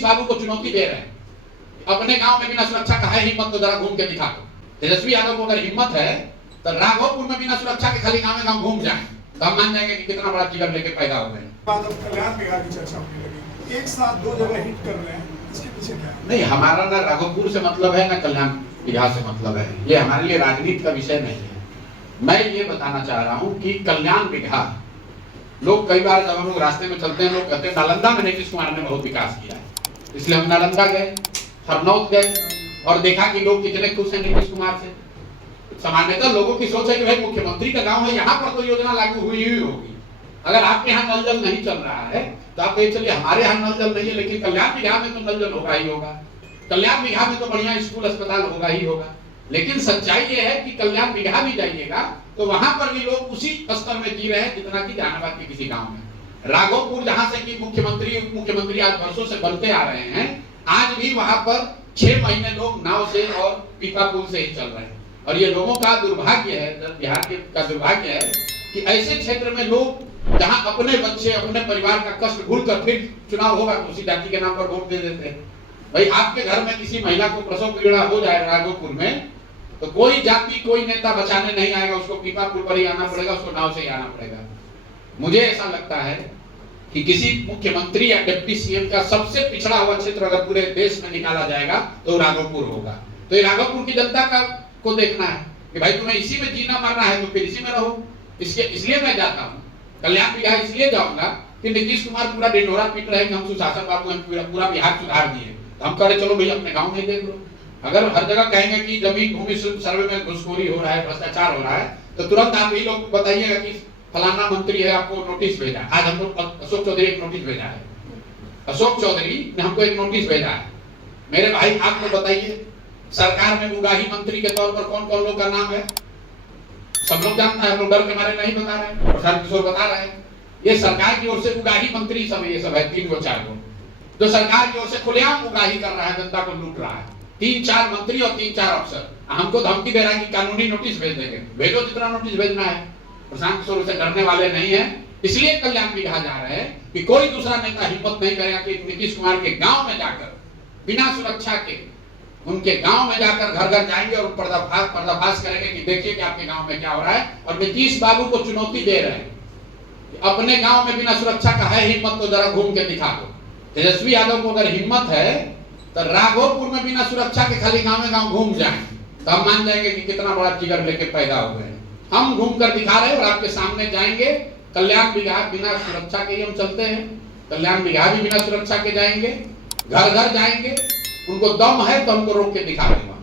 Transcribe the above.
नीतीश बाबू को चुनौती दे रहे हैं, अपने गांव में बिना सुरक्षा का है हिम्मत तो जरा घूम के दिखा दो। तेजस्वी यादव को अगर हिम्मत है तो राघोपुर में बिना सुरक्षा के खाली गांव में गांव घूम जाए तो हम मान जाएंगे कि कितना बड़ा जिगर लेके पैदा हो गए। कल्याण बिहार की चर्चा होने लगी, एक साथ दो जगह हिट कर रहे हैं, इसके पीछे क्या है? नहीं, हमारा ना राघोपुर से मतलब है ना कल्याण बिहार से मतलब है, ये हमारे लिए राजनीति का विषय नहीं है। मैं ये बताना चाह रहा हूँ कि कल्याण बिहार, लोग कई बार जब हम लोग रास्ते में चलते हैं लोग कहते हैं नालंदा में नीतीश कुमार ने बहुत विकास किया है, इसलिए हम नालंदा गए, हरनौत गए और देखा कि लोग कितने खुश हैं नीतीश कुमार से। सामान्यतः लोगों की सोच है कि भाई मुख्यमंत्री का गांव है, यहाँ पर तो योजना लागू हुई ही होगी। अगर आपके यहाँ नल जल नहीं चल रहा है तो आप कहिए चलिए हमारे यहाँ नल जल नहीं है, लेकिन कल्याण बिहार में तो नल जल होगा ही होगा, कल्याण बिहार में तो बढ़िया स्कूल अस्पताल होगा ही होगा। लेकिन सच्चाई ये है कि कल्याण बिहार भी जाइएगा तो वहां पर भी लोग उसी स्तर में जी रहे हैं जितना कि जहानाबाद के किसी गांव में। राघोपुर जहां से कि मुख्यमंत्री उप मुख्यमंत्री आज वर्षों से बनते आ रहे हैं, आज भी वहां पर 6 महीने लोग नाव से और पीपा पुल से ही चल रहे हैं। और ये लोगों का दुर्भाग्य है, बिहार के का दुर्भाग्य है कि ऐसे क्षेत्र में लोग जहां अपने बच्चे अपने परिवार का कष्ट भूल कर फिर चुनाव होगा तो उसी जाति के नाम पर वोट दे देते हैं। भाई आपके घर में किसी महिला को प्रसव पीड़ा हो जाए राघोपुर में तो कोई जाति कोई नेता बचाने नहीं आएगा, उसको पीपा पुल पर ही आना पड़ेगा, उसको नाव से ही आना पड़ेगा। मुझे ऐसा लगता है कि किसी मुख्यमंत्री या डिप्टी सीएम का सबसे पिछड़ा हुआ क्षेत्र अगर पूरे देश में निकाला जाएगा तो राघोपुर होगा। तो ये राघोपुर की जनता का को देखना है कि भाई तुम्हें इसी में जीना मरना है तो फिर इसी में रहो। इसलिए मैं जाता हूँ कल्याण बिहार, इसलिए जाऊंगा कि नीतीश कुमार पूरा डिंडोरा पीट रहे हैं कि हम सुशासन बाबू पूरा बिहार सुधार दिए, तो हम कह रहे चलो भाई अपने गाँव में देख लो। अगर हर जगह कहेंगे कि जमीन भूमि सर्वे में घुसखोरी हो रहा है, भ्रष्टाचार हो रहा है, तो तुरंत आप ही लोग बताइएगा कि फलाना मंत्री है आपको नोटिस भेजा। आज हमको अशोक चौधरी एक नोटिस भेजा है, अशोक चौधरी ने हमको एक नोटिस भेजा है। मेरे भाई आप लोग बताइए सरकार में उगाही मंत्री के तौर पर कौन कौन लोग का नाम है? सब लोग जानता है, लोग डर के मारे नहीं बता रहे, प्रशांत किशोर बता रहे हैं। ये सरकार की ओर से उगाही मंत्री सब ये सब है, 3 को 4 को, जो सरकार की ओर से खुलेआम उगाही कर रहा है, जनता को लूट रहा है। 3-4 मंत्री और 3-4 अफसर हमको धमकी दे रहा है कि कानूनी नोटिस भेज देंगे। भेजो जितना नोटिस भेजना है, प्रशांत किशोर से डरने वाले नहीं है। इसलिए कल्याण भी कहा जा रहा है कि कोई दूसरा नेता हिम्मत नहीं करेगा कि नीतीश कुमार के गांव में जाकर बिना सुरक्षा के उनके गांव में जाकर घर घर जाएंगे और पर्दाफाश करेंगे कि देखिए कि आपके गांव में क्या हो रहा है। और नीतीश बाबू को चुनौती दे रहे हैं कि अपने गांव में बिना सुरक्षा का है हिम्मत तो जरा घूम के दिखा दो। तेजस्वी यादव को अगर हिम्मत है तो राघोपुर में बिना सुरक्षा के खाली गांव में गांव घूम जाएं तो हम मान जाएंगे कि कितना बड़ा जिगर लेके पैदा हो गए। हम घूम कर दिखा रहे हैं और आपके सामने जाएंगे। कल्याण बिहार बिना सुरक्षा के ही हम चलते हैं, कल्याण बिहार भी बिना सुरक्षा के जाएंगे, घर घर जाएंगे, उनको दम है तो हमको रोक के दिखा देंगे।